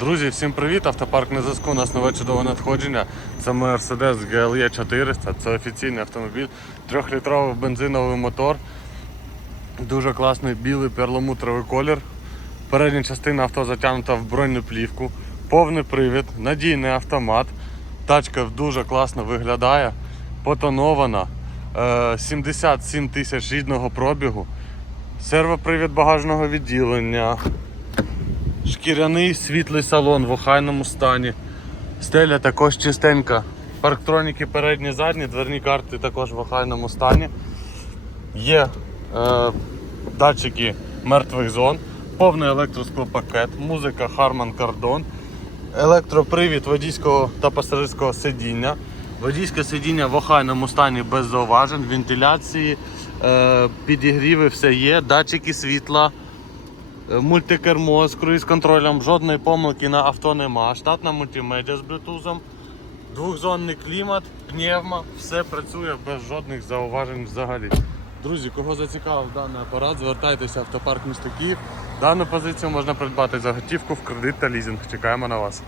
Друзі, всім привіт! Автопарк на зв'язку. У нас нове чудове надходження. Це Mercedes GLE 400. Це офіційний автомобіль, трьохлітровий бензиновий мотор. Дуже класний білий перламутровий колір. Передня частина авто затягнута в броньну плівку. Повний привід, надійний автомат. Тачка дуже класно виглядає. Потонована. Е, 77 тисяч рідного пробігу. Сервопривід багажного відділення. Шкіряний світлий салон в охайному стані. Стеля також чистенька. Парктроніки передні, задні, дверні карти також в охайному стані. Є е, датчики мертвих зон, повний електросклопакет, музика Harman Kardon, електропривід водійського та пасажирського сидіння. Водійське сидіння в охайному стані без зауважень, вентиляції, е, підігріви, все є, датчики світла. Е, Мультикермо з круїз-контролем, жодної помилки на авто нема. Штатна мультимедіа з блютузом, двохзонний клімат, пневма, все працює без жодних зауважень взагалі. Друзі, кого зацікавив даний апарат, звертайтеся в автопарк міста Київ. Дану позицію можна придбати за готівку в кредит та лізинг. Чекаємо на вас.